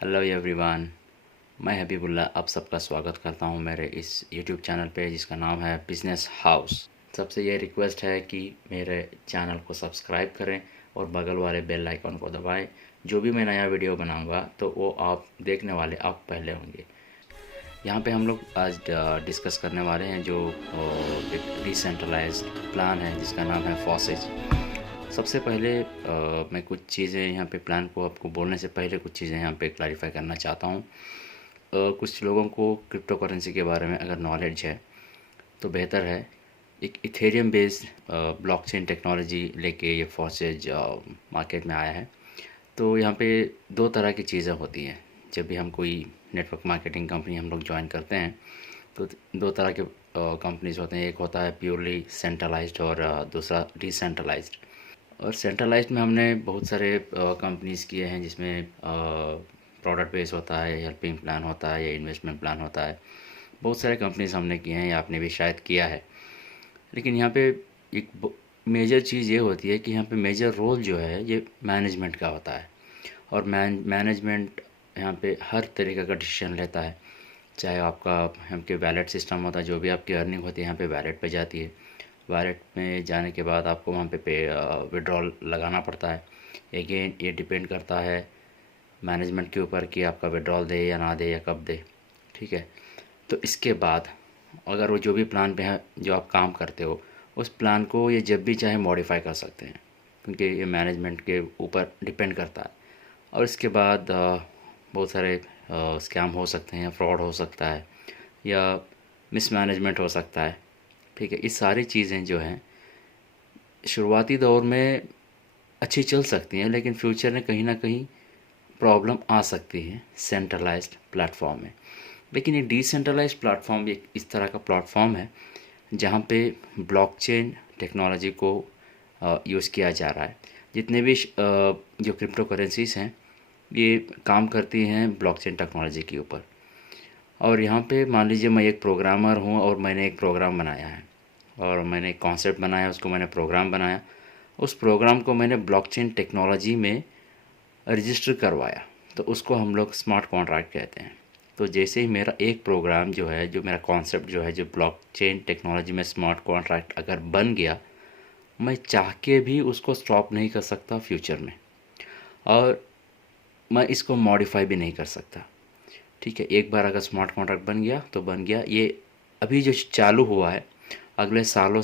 Hello everyone. मैं हबीबुल्ला आप सबका स्वागत करता हूं मेरे इस यूट्यूब चैनल पे जिसका नाम है बिजनेस हाउस। सबसे ये रिक्वेस्ट है कि मेरे चैनल को सब्सक्राइब करें और बगल वाले बेल आइकन को दबाएं। जो भी मैं नया वीडियो बनाऊंगा तो वो आप देखने वाले आप पहले होंगे। यहाँ पे हम लोग आज डिस्कस करने वाले हैं जो एक डिसेंट्रलाइज्ड प्लान है जिसका नाम है फॉसेज। सबसे पहले मैं कुछ चीज़ें यहाँ पे प्लान को आपको बोलने से पहले कुछ चीज़ें यहाँ पे क्लैरिफाई करना चाहता हूँ। कुछ लोगों को क्रिप्टो करेंसी के बारे में अगर नॉलेज है तो बेहतर है। एक इथेरियम बेस्ड ब्लॉकचेन टेक्नोलॉजी लेके ये फॉसेज मार्केट में आया है। तो यहाँ पे दो तरह की चीज़ें होती हैं। जब भी हम कोई नेटवर्क मार्केटिंग कंपनी हम लोग ज्वाइन करते हैं तो दो तरह के कंपनीज होते हैं। एक होता है प्योरली सेंट्रलाइज्ड और दूसरा डिसेंट्रलाइज्ड। और सेंट्रलाइज्ड में हमने बहुत सारे कंपनीज़ किए हैं जिसमें प्रोडक्ट बेस होता है, हेल्पिंग प्लान होता है या इन्वेस्टमेंट प्लान होता है। बहुत सारे कंपनीज हमने किए हैं या आपने भी शायद किया है। लेकिन यहाँ पे एक मेजर चीज़ ये होती है कि यहाँ पे मेजर रोल जो है ये मैनेजमेंट का होता है। और मैनेजमेंट यहाँ पे हर तरीके का डिसीजन लेता है। चाहे आपका यहाँ पे वैलेट सिस्टम होता है, जो भी आपकी अर्निंग होती है यहाँ पे वैलेट पे जाती है। वैलेट में जाने के बाद आपको वहाँ पे विड्रॉल लगाना पड़ता है। अगेन ये डिपेंड करता है मैनेजमेंट के ऊपर कि आपका विड्रॉल दे या ना दे या कब दे। ठीक है। तो इसके बाद अगर वो जो भी प्लान पे है जो आप काम करते हो उस प्लान को ये जब भी चाहे मॉडिफाई कर सकते हैं, क्योंकि ये मैनेजमेंट के ऊपर डिपेंड करता है। और इसके बाद बहुत सारे स्कैम हो सकते हैं, फ्रॉड हो सकता है या मिसमैनेजमेंट हो सकता है। ठीक है। ये सारी चीज़ें जो हैं शुरुआती दौर में अच्छी चल सकती हैं लेकिन फ्यूचर में कहीं ना कहीं प्रॉब्लम आ सकती है सेंट्रलाइज्ड प्लेटफॉर्म में। लेकिन ये डिसेंट्रलाइज्ड प्लेटफॉर्म एक इस तरह का प्लेटफॉर्म है जहाँ पे ब्लॉकचेन टेक्नोलॉजी को यूज़ किया जा रहा है। जितने भी जो क्रिप्टो करेंसीज हैं ये काम करती हैं ब्लॉकचेन टेक्नोलॉजी के ऊपर। और यहाँ पे मान लीजिए मैं एक प्रोग्रामर हूँ और मैंने एक प्रोग्राम बनाया है और मैंने एक कॉन्सेप्ट बनाया, उसको मैंने प्रोग्राम बनाया। उस प्रोग्राम को मैंने ब्लॉकचेन टेक्नोलॉजी में रजिस्टर करवाया, तो उसको हम लोग स्मार्ट कॉन्ट्रैक्ट कहते हैं। तो जैसे ही मेरा एक प्रोग्राम जो है, जो मेरा कॉन्सेप्ट जो है, जो ब्लॉकचेन टेक्नोलॉजी में स्मार्ट कॉन्ट्रैक्ट अगर बन गया, मैं चाह के भी उसको स्टॉप नहीं कर सकता फ्यूचर में और मैं इसको मॉडिफाई भी नहीं कर सकता। ठीक है। एक बार अगर स्मार्ट कॉन्ट्रैक्ट बन गया तो बन गया। ये अभी जो चालू हुआ है अगले सालों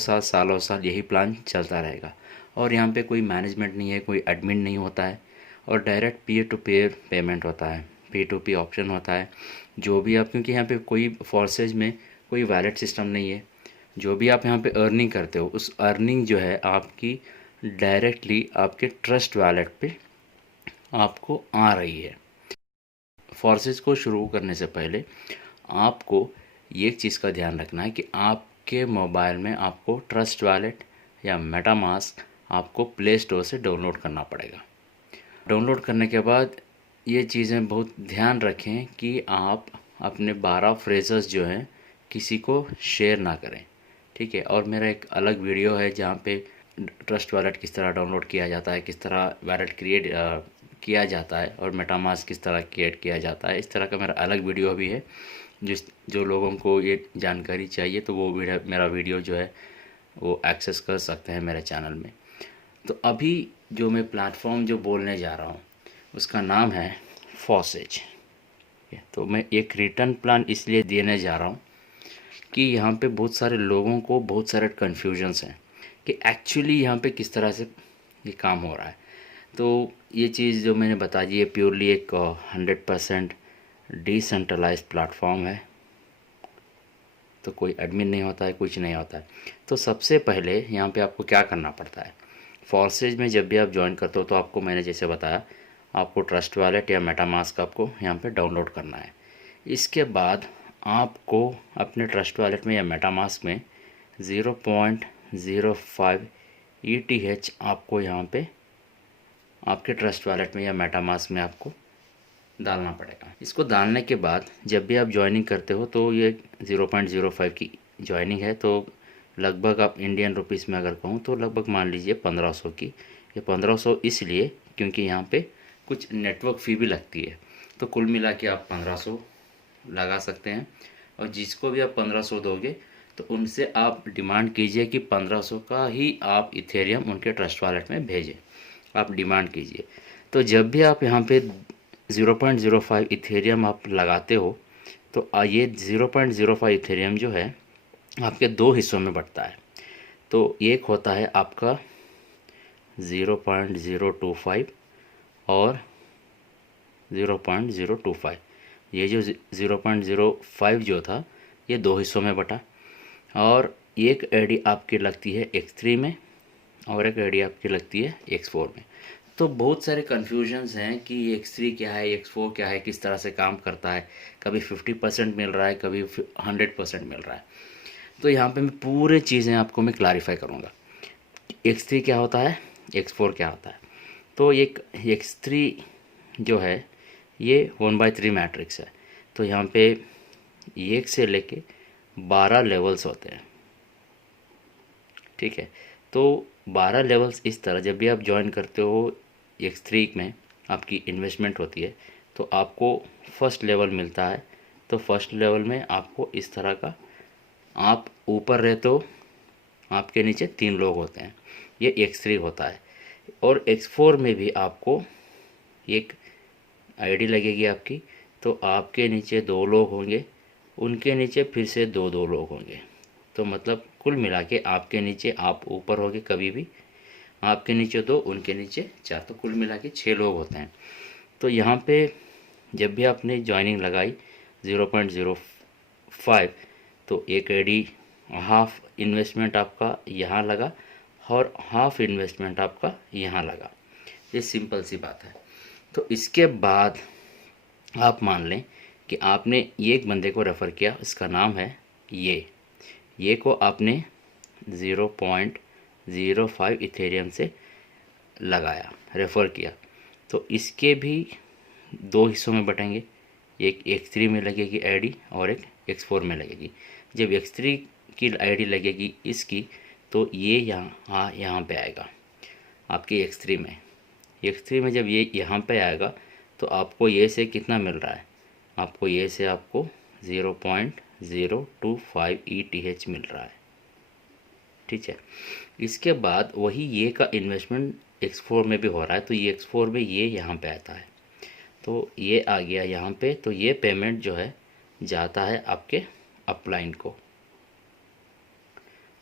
साल यही प्लान चलता रहेगा। और यहाँ पे कोई मैनेजमेंट नहीं है, कोई एडमिन नहीं होता है और direct peer to peer payment होता है, P2P ऑप्शन होता है। जो भी आप, क्योंकि यहाँ पे कोई फॉर्सेज में कोई वैलेट सिस्टम नहीं है, जो भी आप यहाँ पे अर्निंग करते हो उस अर्निंग जो है आपकी डायरेक्टली आपके ट्रस्ट वैलेट पे आपको आ रही है। फॉर्सेज को शुरू करने से पहले आपको ये चीज़ का ध्यान रखना है कि आपके मोबाइल में आपको ट्रस्ट वैलेट या मेटामास्क आपको प्ले स्टोर से डाउनलोड करना पड़ेगा। डाउनलोड करने के बाद ये चीज़ें बहुत ध्यान रखें कि आप अपने 12 फ्रेज़र्स जो हैं किसी को शेयर ना करें। ठीक है। और मेरा एक अलग वीडियो है जहाँ पे ट्रस्ट वॉलेट किस तरह डाउनलोड किया जाता है, किस तरह वॉलेट क्रिएट किया जाता है और मेटामास्क किस तरह क्रिएट किया जाता है, इस तरह का मेरा अलग वीडियो भी है। जो लोगों को ये जानकारी चाहिए तो वो मेरा वीडियो जो है वो एक्सेस कर सकते हैं मेरे चैनल में। तो अभी जो मैं प्लेटफॉर्म जो बोलने जा रहा हूँ उसका नाम है फॉसेज। तो मैं एक रिटर्न प्लान इसलिए देने जा रहा हूँ कि यहाँ पे बहुत सारे लोगों को बहुत सारे कन्फ्यूजन्स हैं कि एक्चुअली यहाँ पे किस तरह से ये काम हो रहा है। तो ये चीज़ जो मैंने बता दी है प्योरली एक 100% डिसेंट्रलाइज्ड प्लेटफॉर्म है। तो कोई एडमिन नहीं होता है, कुछ नहीं होता है। तो सबसे पहले यहाँ पे आपको क्या करना पड़ता है, फॉर्सेज में जब भी आप ज्वाइन करते हो तो आपको मैंने जैसे बताया आपको ट्रस्ट वॉलेट या मेटामास्क आपको यहाँ पे डाउनलोड करना है। इसके बाद आपको अपने ट्रस्ट वॉलेट में या मेटामास्क में 0.05 ETH आपको यहाँ पे आपके ट्रस्ट वॉलेट में या मेटामास्क में आपको डालना पड़ेगा। इसको डालने के बाद जब भी आप ज्वाइनिंग करते हो तो ये 0.05 की ज्वाइनिंग है, तो लगभग आप इंडियन रुपीस में अगर कहूँ तो लगभग मान लीजिए 1500 की। ये 1500 इसलिए क्योंकि यहाँ पे कुछ नेटवर्क फ़ी भी लगती है। तो कुल मिला के आप 1500 लगा सकते हैं। और जिसको भी आप 1500 दोगे तो उनसे आप डिमांड कीजिए कि 1500 का ही आप इथेरियम उनके ट्रस्ट वॉलेट में भेजें, आप डिमांड कीजिए। तो जब भी आप यहाँ पे 0.05 इथेरियम आप लगाते हो तो ये 0.05 इथेरियम जो है आपके दो हिस्सों में बंटता है। तो एक होता है आपका 0.025 और 0.025। ये जो 0.05 जो था ये दो हिस्सों में बटा, और एक एडी आपकी लगती है X3 में और एक एडी आपकी लगती है X4 में। तो बहुत सारे कन्फ्यूजन्स हैं कि X3 क्या है, X4 क्या है, किस तरह से काम करता है। कभी 50% मिल रहा है, कभी 100% मिल रहा है। तो यहाँ पे मैं पूरे चीज़ें आपको मैं क्लैरिफाई करूँगा। X3 क्या होता है, X4 क्या होता है। तो एक X3 जो है ये 1/3 मैट्रिक्स है। तो यहाँ पे 1 से लेके 12 लेवल्स होते हैं, ठीक है। तो 12 लेवल्स इस तरह, जब भी आप ज्वाइन करते हो X3 में आपकी इन्वेस्टमेंट होती है तो आपको फर्स्ट लेवल मिलता है। तो फर्स्ट लेवल में आपको इस तरह का, आप ऊपर रहते हो, आपके नीचे 3 लोग होते हैं, ये X3 होता है। और X4 में भी आपको एक आईडी लगेगी आपकी, तो आपके नीचे 2 लोग होंगे, उनके नीचे फिर से 2 लोग होंगे। तो मतलब कुल मिला के आपके नीचे, आप ऊपर होगे कभी भी, आपके नीचे 2, उनके नीचे 4, तो कुल मिला के 6 लोग होते हैं। तो यहाँ पे जब भी आपने ज्वाइनिंग लगाई 0.05, तो एक आईडी हाफ इन्वेस्टमेंट आपका यहाँ लगा और हाफ इन्वेस्टमेंट आपका यहाँ लगा। ये सिंपल सी बात है। तो इसके बाद आप मान लें कि आपने एक बंदे को रेफ़र किया, इसका नाम है ये को आपने 0.05 इथेरियम से लगाया, रेफ़र किया। तो इसके भी दो हिस्सों में बटेंगे, एक X3 में लगेगी आईडी और एक X4 में लगेगी। जब X3 की आईडी लगेगी इसकी, तो ये यहाँ पे आएगा आपकी X3 में। X3 में जब ये यहाँ पे आएगा तो आपको ये से कितना मिल रहा है, आपको ये से आपको 0.025 ETH मिल रहा है, ठीक है। इसके बाद वही ये का इन्वेस्टमेंट X4 में भी हो रहा है, तो ये X4 में ये यहाँ पे आता है, तो ये आ गया यहाँ पे। तो ये पेमेंट जो है जाता है आपके अपलाइन को।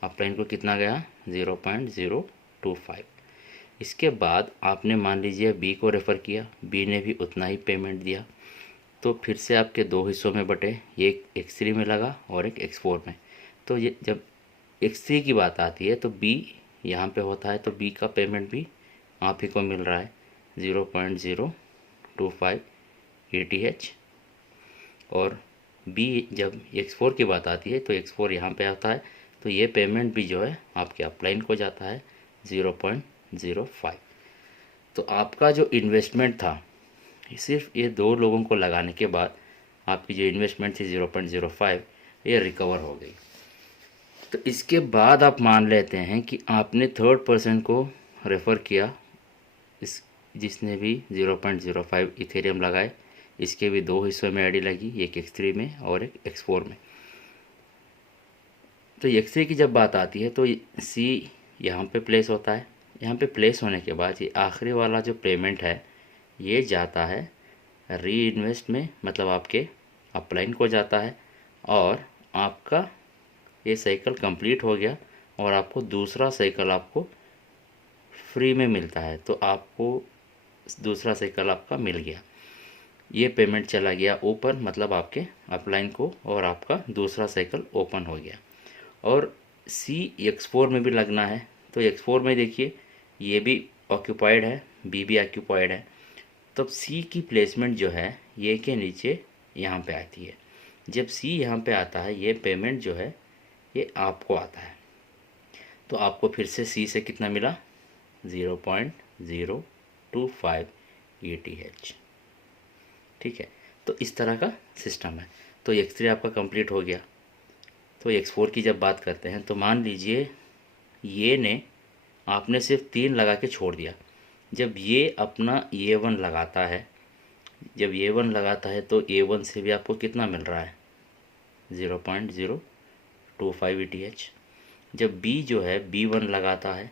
अपलाइन को कितना गया, 0.025। इसके बाद आपने मान लीजिए बी को रेफ़र किया, बी ने भी उतना ही पेमेंट दिया, तो फिर से आपके दो हिस्सों में बटे, एक X3 में लगा और एक X4 में। तो ये जब X3 की बात आती है तो बी यहाँ पे होता है, तो बी का पेमेंट भी आप ही को मिल रहा है 0.025 ETH। और बी जब X4 की बात आती है तो X4 यहाँ पे आता है, तो ये पेमेंट भी जो है आपके अपलाइन को जाता है 0.05। तो आपका जो इन्वेस्टमेंट था, सिर्फ ये दो लोगों को लगाने के बाद आपकी जो इन्वेस्टमेंट थी 0.05 ये रिकवर हो गई। तो इसके बाद आप मान लेते हैं कि आपने थर्ड पर्सन को रेफ़र किया, इस जिसने भी 0.05 इथेरियम लगाए, इसके भी दो हिस्सों में आईडी लगी, एक X3 में और एक X4 में। तो X3 की जब बात आती है तो C यहाँ पे प्लेस होता है। यहाँ पे प्लेस होने के बाद ये आखिरी वाला जो पेमेंट है ये जाता है री इन्वेस्ट में, मतलब आपके अपलाइन को जाता है, और आपका ये साइकिल कंप्लीट हो गया और आपको दूसरा साइकिल आपको फ्री में मिलता है। तो आपको दूसरा साइकिल आपका मिल गया, ये पेमेंट चला गया ऊपर, मतलब आपके अपलाइन को, और आपका दूसरा साइकिल ओपन हो गया। और C X4 में भी लगना है, तो X4 में देखिए ये भी ऑक्यूपाइड है, B भी ऑक्यूपाइड है। तब C की प्लेसमेंट जो है ये के नीचे यहाँ पे आती है। जब C यहाँ पे आता है, ये पेमेंट जो है ये आपको आता है। तो आपको फिर से C से कितना मिला, 0.025 ETH, ठीक है। तो इस तरह का सिस्टम है। तो X3 आपका कंप्लीट हो गया। तो X4 की जब बात करते हैं तो मान लीजिए ये ने आपने सिर्फ 3 लगा के छोड़ दिया। जब ये अपना E1 लगाता है जब A1 लगाता है तो A1 से भी आपको कितना मिल रहा है 0.025 ETH। जब B जो है B1 लगाता है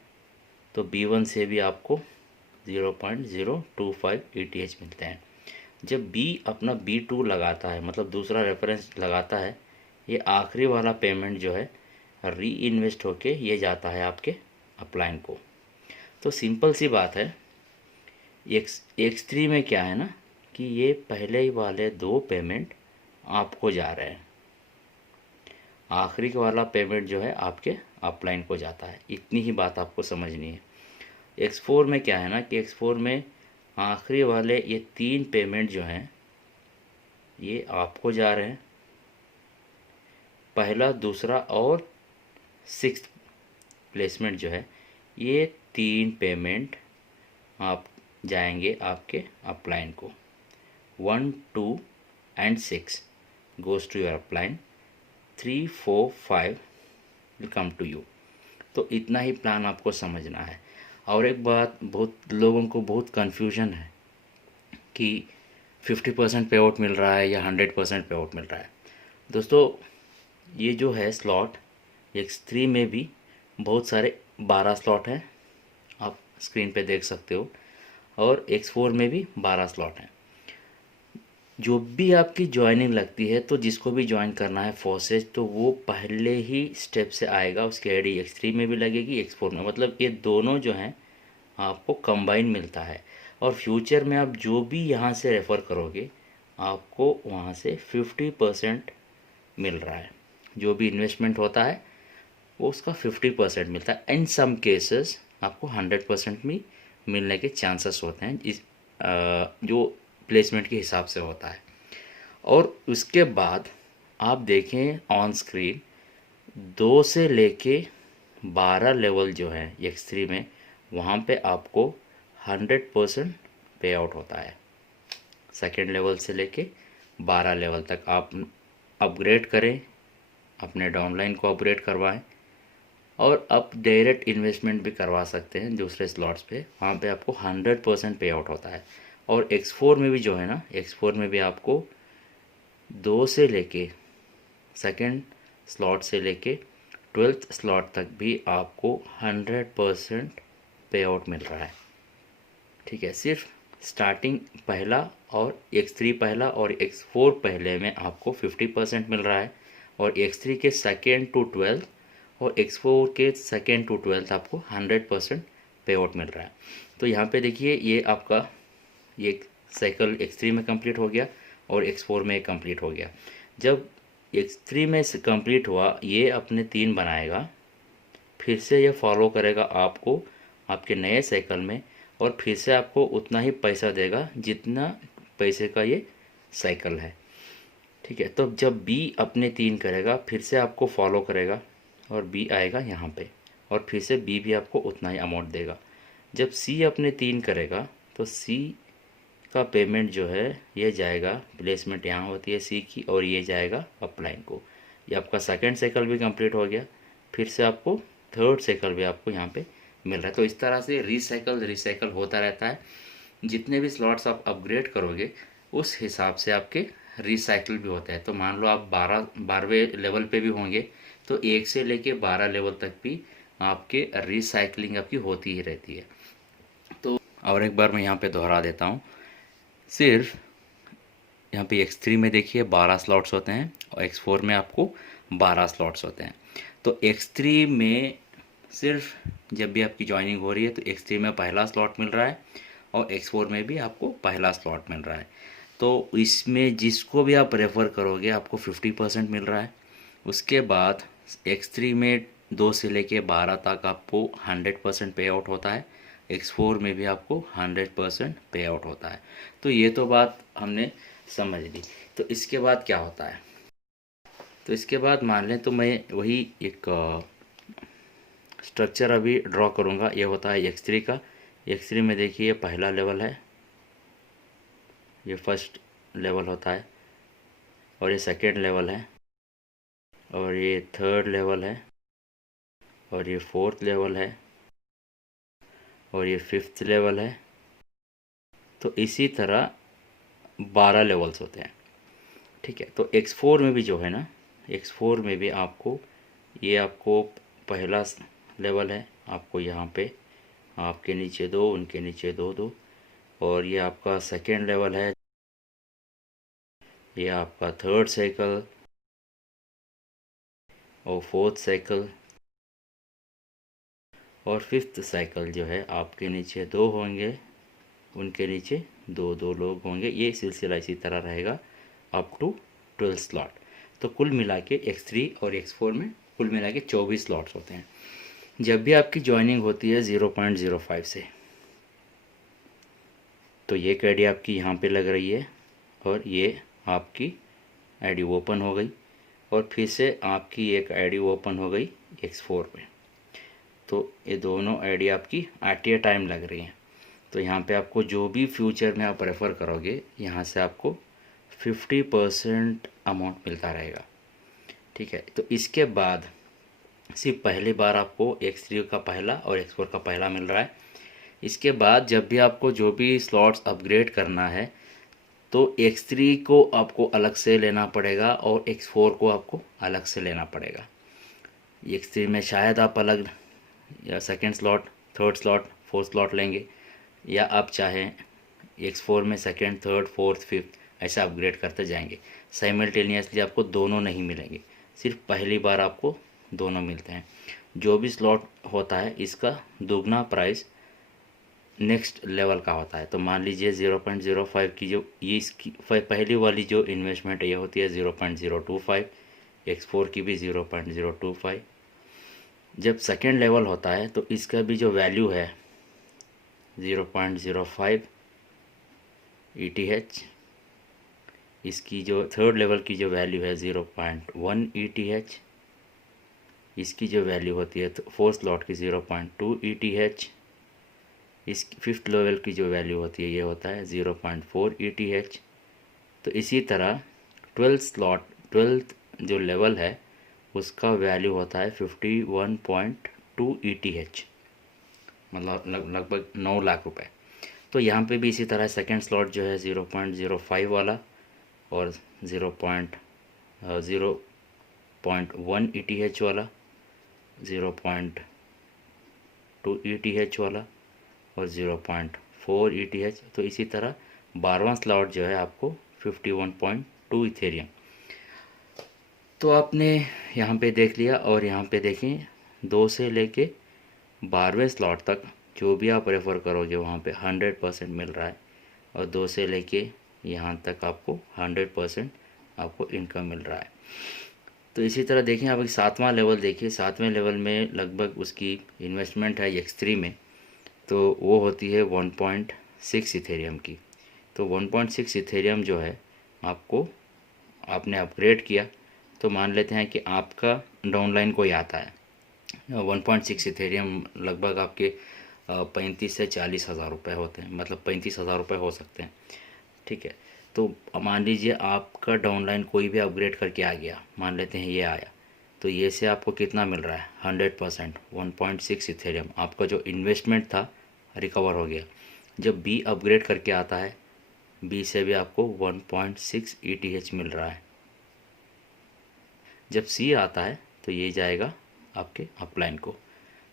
तो B1 से भी आपको 0.025 ETH मिलते हैं। जब B अपना B2 लगाता है, मतलब दूसरा रेफरेंस लगाता है, ये आखिरी वाला पेमेंट जो है री इन्वेस्ट होके ये जाता है आपके अपलाइन को। तो सिंपल सी बात है, X3 में क्या है ना कि ये पहले ही वाले 2 पेमेंट आपको जा रहे हैं, आखिरी वाला पेमेंट जो है आपके अपलाइन को जाता है। इतनी ही बात आपको समझनी है। X4 में क्या है ना कि X4 में आखिरी वाले ये 3 पेमेंट जो हैं ये आपको जा रहे हैं, पहला, दूसरा और 6th प्लेसमेंट जो है, ये 3 पेमेंट आप जाएंगे आपके अपलाइन को। 1, 2 and 6 goes to your upline, 3, 4, 5 will come to you. तो इतना ही प्लान आपको समझना है। और एक बात, बहुत लोगों को बहुत कन्फ्यूजन है कि 50% पे आउट मिल रहा है या 100% पे आउट मिल रहा है। दोस्तों, ये जो है स्लॉट X3 में भी बहुत सारे 12 स्लॉट हैं, आप स्क्रीन पे देख सकते हो, और X4 में भी 12 स्लॉट हैं। जो भी आपकी ज्वाइनिंग लगती है, तो जिसको भी ज्वाइन करना है फोर्सेज, तो वो पहले ही स्टेप से आएगा, उसकी आईडी X3 में भी लगेगी, X4 में, मतलब ये दोनों जो हैं आपको कंबाइन मिलता है। और फ्यूचर में आप जो भी यहाँ से रेफ़र करोगे आपको वहाँ से 50% मिल रहा है। जो भी इन्वेस्टमेंट होता है वो उसका 50% मिलता है। इन सम केसेस आपको 100% भी मिलने के चांसेस होते हैं, इस जो प्लेसमेंट के हिसाब से होता है। और उसके बाद आप देखें ऑन स्क्रीन 2 से लेके 12 लेवल जो है X3 में, वहाँ पे आपको 100% पे आउट होता है। सेकेंड लेवल से लेके 12 लेवल तक आप अपग्रेड करें, अपने डाउनलाइन को अपग्रेड करवाएं, और आप डायरेक्ट इन्वेस्टमेंट भी करवा सकते हैं दूसरे स्लॉट्स पे, वहाँ पे आपको 100% पे आउट होता है। और X4 में भी जो है ना, X4 में भी आपको 2 से लेके सेकेंड स्लॉट से लेके 12th स्लॉट तक भी आपको 100% पे आउट मिल रहा है। ठीक है, सिर्फ स्टार्टिंग पहला और X3 पहला और X4 पहले में आपको 50% मिल रहा है, और X3 के सेकेंड टू 12th और X4 के सेकेंड टू 12th आपको 100% पे आउट मिल रहा है। तो यहाँ पे देखिए, ये आपका ये साइकिल X3 में कंप्लीट हो गया और X4 में कंप्लीट हो गया। जब X3 में कंप्लीट हुआ, ये अपने 3 बनाएगा, फिर से ये फॉलो करेगा आपको आपके नए साइकिल में, और फिर से आपको उतना ही पैसा देगा जितना पैसे का ये साइकिल है। ठीक है, तो जब B अपने 3 करेगा, फिर से आपको फॉलो करेगा और B आएगा यहाँ पे, और फिर से B भी आपको उतना ही अमाउंट देगा। जब C अपने 3 करेगा तो C का पेमेंट जो है ये जाएगा, प्लेसमेंट यहाँ होती है C की, और ये जाएगा अपलाइन को। ये आपका सेकेंड साइकिल भी कंप्लीट हो गया, फिर से आपको थर्ड साइकिल भी आपको यहाँ पे मिल रहा है। तो इस तरह से रिसाइकल होता रहता है। जितने भी स्लॉट्स आप अपग्रेड करोगे उस हिसाब से आपके रिसाइकिल भी होता है। तो मान लो आप 12वें लेवल पे भी होंगे तो 1 से लेके 12 लेवल तक भी आपके रिसाइकलिंग आपकी होती ही रहती है। तो और एक बार मैं यहाँ पे दोहरा देता हूँ, सिर्फ यहाँ पे X3 में देखिए 12 स्लॉट्स होते हैं और X4 में आपको 12 स्लॉट्स होते हैं। तो X3 में सिर्फ जब भी आपकी ज्वाइनिंग हो रही है तो X3 में पहला स्लॉट मिल रहा है और X4 में भी आपको पहला स्लॉट मिल रहा है। तो इसमें जिसको भी आप रेफ़र करोगे आपको 50% मिल रहा है। उसके बाद X3 में 2 से लेके 12 तक आपको 100% पे आउट होता है, X4 में भी आपको 100% पे आउट होता है। तो ये तो बात हमने समझ ली। तो इसके बाद क्या होता है, तो इसके बाद मान लें तो मैं वही एक स्ट्रक्चर अभी ड्रॉ करूँगा। ये होता है X3 का। X3 में देखिए ये पहला लेवल है, ये फर्स्ट लेवल होता है, और ये सेकेंड लेवल है, और ये थर्ड लेवल है, और ये फोर्थ लेवल है, और ये फिफ्थ लेवल है। तो इसी तरह 12 लेवल्स होते हैं। ठीक है, तो X4 में भी जो है ना, X4 में भी आपको ये आपको पहला लेवल है, आपको यहाँ पे आपके नीचे दो, उनके नीचे दो, और ये आपका सेकेंड लेवल है, ये आपका थर्ड साइकिल और फोर्थ साइकिल और फिफ्थ साइकिल जो है आपके नीचे दो होंगे, उनके नीचे दो दो लोग होंगे। ये सिलसिला इसी तरह रहेगा अप टू 12 स्लॉट। तो कुल मिला के X3 और X4 में कुल मिला के 24 स्लॉट्स होते हैं। जब भी आपकी ज्वाइनिंग होती है 0.05 से, तो ये आईडी आपकी यहाँ पे लग रही है और ये आपकी आईडी ओपन हो गई, और फिर से आपकी एक आईडी ओपन हो गई X4 पे। तो ये दोनों आईडी आपकी एट ए टाइम लग रही हैं। तो यहाँ पे आपको जो भी फ्यूचर में आप रेफ़र करोगे, यहाँ से आपको 50% अमाउंट मिलता रहेगा। ठीक है, तो इसके बाद सिर्फ पहली बार आपको X3 का पहला और X4 का पहला मिल रहा है। इसके बाद जब भी आपको जो भी स्लॉट्स अपग्रेड करना है, तो X3 को आपको अलग से लेना पड़ेगा और X4 को आपको अलग से लेना पड़ेगा। X3 में शायद आप अलग या second slot, third slot, fourth slot लेंगे, या आप चाहें X4 में सेकेंड, थर्ड, फोर्थ, फिफ्थ ऐसा अपग्रेड करते जाएंगे। साइमल्टेनियसली आपको दोनों नहीं मिलेंगे, सिर्फ पहली बार आपको दोनों मिलते हैं। जो भी स्लॉट होता है इसका दुगना प्राइस नेक्स्ट लेवल का होता है। तो मान लीजिए 0.05 की जो ये इसकी पहली वाली जो इन्वेस्टमेंट है ये होती है 0.025, X4 की भी 0.025। जब सेकेंड लेवल होता है तो इसका भी जो वैल्यू है 0.05 ETH, इसकी जो थर्ड लेवल की जो वैल्यू है 0.1 ETH, इसकी जो वैल्यू होती है तो फोर्थ स्लॉट की 0.2 ETH, इस फिफ्थ लेवल की जो वैल्यू होती है ये होता है 0.4 ETH। तो इसी तरह 12th जो लेवल है उसका वैल्यू होता है 51.2 ETH, मतलब लगभग 9 लाख रुपए। तो यहाँ पे भी इसी तरह सेकेंड स्लॉट जो है 0.05 वाला और 0.1 ETH वाला, 0.2 ETH वाला और 0.4 ETH। तो इसी तरह 12वां स्लॉट जो है आपको 51.2 इथेरियम। तो आपने यहाँ पे देख लिया, और यहाँ पे देखें 2 से लेके 12वें स्लॉट तक जो भी आप रेफ़र करोगे वहाँ पे 100% मिल रहा है, और 2 से लेके यहाँ तक आपको 100% आपको इनकम मिल रहा है। तो इसी तरह देखें आप 7वां लेवल देखिए, 7वें लेवल में लगभग उसकी इन्वेस्टमेंट है X3 में, तो वो होती है 1.6 इथेरियम की। तो 1.6 इथेरियम जो है आपको आपने अपग्रेड किया, तो मान लेते हैं कि आपका डाउनलाइन कोई आता है, 1.6 इथेरियम लगभग आपके 35 से 40 हज़ार रुपये होते हैं, मतलब 35 हज़ार रुपये हो सकते हैं। ठीक है, तो मान लीजिए आपका डाउनलाइन कोई भी अपग्रेड करके आ गया, मान लेते हैं ये आया, तो ये से आपको कितना मिल रहा है 100%, 1.6 इथेरियम। आपका जो इन्वेस्टमेंट था रिकवर हो गया। जब बी अपग्रेड करके आता है, बी से भी आपको 1.6 ETH मिल रहा है। जब सी आता है तो ये जाएगा आपके अपलाइन को।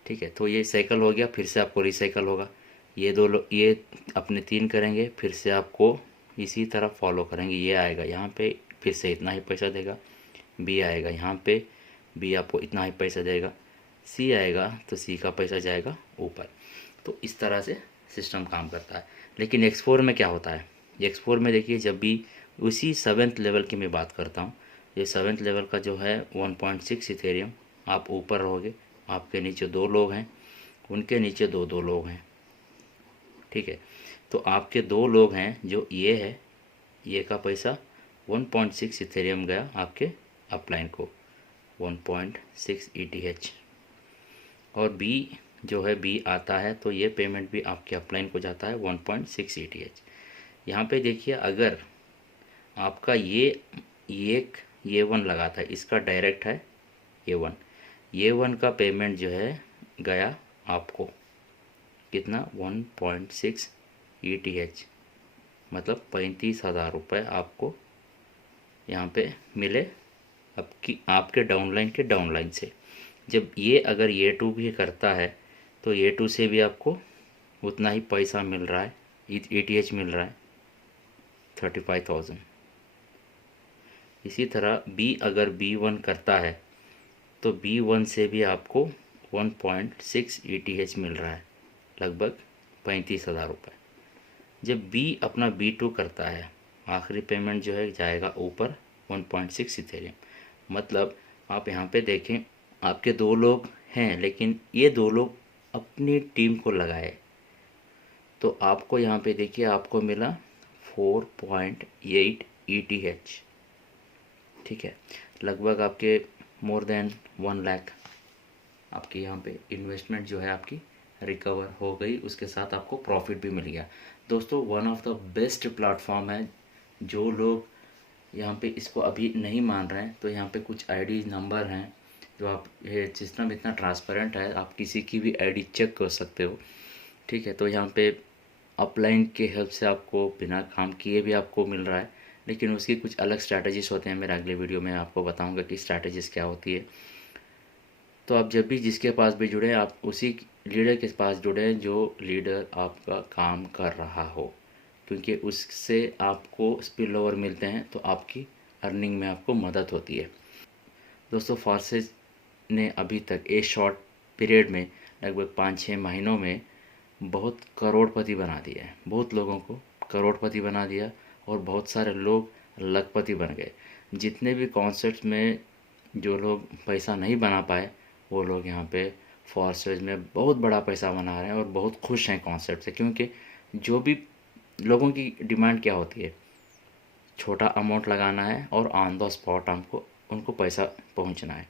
ठीक है, तो ये साइकिल हो गया, फिर से आपको रिसाइकल होगा। ये दो लोग ये अपने 3 करेंगे, फिर से आपको इसी तरह फॉलो करेंगे। ये आएगा यहाँ पे, फिर से इतना ही पैसा देगा। बी आएगा यहाँ पे, बी आपको इतना ही पैसा देगा। सी आएगा तो सी का पैसा जाएगा ऊपर। तो इस तरह से सिस्टम काम करता है। लेकिन X4 में क्या होता है, X4 में देखिए जब भी उसी 7th लेवल की मैं बात करता हूँ, ये 7th लेवल का जो है 1.6 इथेरियम, आप ऊपर रहोगे, आपके नीचे 2 लोग हैं, उनके नीचे 2 लोग हैं। ठीक है, तो आपके 2 लोग हैं, जो ये है, ये का पैसा 1.6 इथेरियम गया आपके अपलाइन को, 1.6 ETH। और बी जो है बी आता है तो ये पेमेंट भी आपके अपलाइन को जाता है 1.6 ETH। यहाँ पे देखिए अगर आपका ये 1 लगा था, इसका डायरेक्ट है ये 1 का पेमेंट जो है गया आपको कितना 1.6 ETH। मतलब 35,000 रुपये आपको यहाँ पे मिले आपके डाउनलाइन के डाउनलाइन से। जब ये अगर ये टू भी करता है तो ये टू से भी आपको उतना ही पैसा मिल रहा है, ETH मिल रहा है 35,000। इसी तरह बी अगर B1 करता है तो B1 से भी आपको 1.6 ETH मिल रहा है, लगभग 35,000 रुपये। जब बी अपना B2 करता है, आखिरी पेमेंट जो है जाएगा ऊपर 1.6 इथेरियम। मतलब आप यहाँ पे देखें, आपके 2 लोग हैं लेकिन ये 2 लोग अपनी टीम को लगाए तो आपको यहाँ पे देखिए आपको मिला 4.8 ETH। ठीक है, लगभग आपके मोर देन 1 लाख आपकी यहाँ पे इन्वेस्टमेंट जो है आपकी रिकवर हो गई, उसके साथ आपको प्रॉफिट भी मिल गया। दोस्तों one of the best platform है। जो लोग यहाँ पे इसको अभी नहीं मान रहे हैं तो यहाँ पे कुछ आईडी नंबर हैं जो आप, ये सिस्टम इतना ट्रांसपेरेंट है, आप किसी की भी आईडी चेक कर सकते हो। ठीक है, तो यहाँ पे अपलाइन के हेल्प से आपको बिना काम किए भी आपको मिल रहा है, लेकिन उसकी कुछ अलग स्ट्रैटेजीज होते हैं। मेरे अगले वीडियो में आपको बताऊंगा कि स्ट्रैटेजीज क्या होती है। तो आप जब भी जिसके पास भी जुड़े, आप उसी लीडर के पास जुड़े जो लीडर आपका काम कर रहा हो, क्योंकि उससे आपको स्पिल ओवर मिलते हैं तो आपकी अर्निंग में आपको मदद होती है। दोस्तों फोर्सेस ने अभी तक एक शॉर्ट पीरियड में लगभग 5-6 महीनों में बहुत करोड़पति बना दिया है, बहुत लोगों को करोड़पति बना दिया और बहुत सारे लोग लखपति बन गए। जितने भी कॉन्सर्ट्स में जो लोग पैसा नहीं बना पाए वो लोग यहाँ पे फॉर्सेज में बहुत बड़ा पैसा बना रहे हैं और बहुत खुश हैं कॉन्सेप्ट से, क्योंकि जो भी लोगों की डिमांड क्या होती है, छोटा अमाउंट लगाना है और ऑन द स्पॉट हमको उनको पैसा पहुंचना है।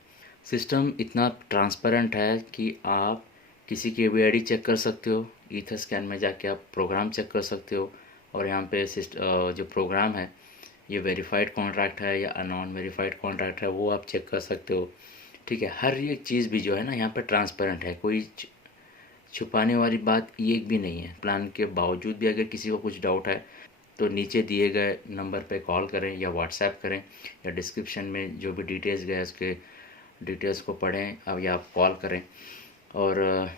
सिस्टम इतना ट्रांसपेरेंट है कि आप किसी की भी आईडी चेक कर सकते हो, ईथरस्कैन में जाके आप प्रोग्राम चेक कर सकते हो और यहाँ पे जो प्रोग्राम है ये वेरीफाइड कॉन्ट्रैक्ट है या नॉन वेरीफाइड कॉन्ट्रैक्ट है वो आप चेक कर सकते हो। ठीक है, हर एक चीज़ भी जो है ना यहाँ पे ट्रांसपेरेंट है, कोई छुपाने वाली बात एक भी नहीं है। प्लान के बावजूद भी अगर किसी को कुछ डाउट है तो नीचे दिए गए नंबर पे कॉल करें या व्हाट्सएप करें या डिस्क्रिप्शन में जो भी डिटेल्स गए उसके डिटेल्स को पढ़ें अब या आप कॉल करें। और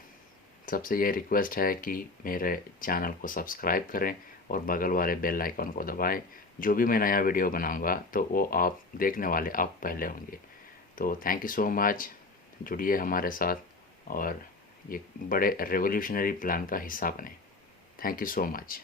सबसे ये रिक्वेस्ट है कि मेरे चैनल को सब्सक्राइब करें और बगल वाले बेल आइकन को दबाएं। जो भी मैं नया वीडियो बनाऊंगा तो वो आप देखने वाले आप पहले होंगे। तो थैंक यू सो मच, जुड़िए हमारे साथ और ये बड़े रेवोल्यूशनरी प्लान का हिस्सा बने। Thank you so much.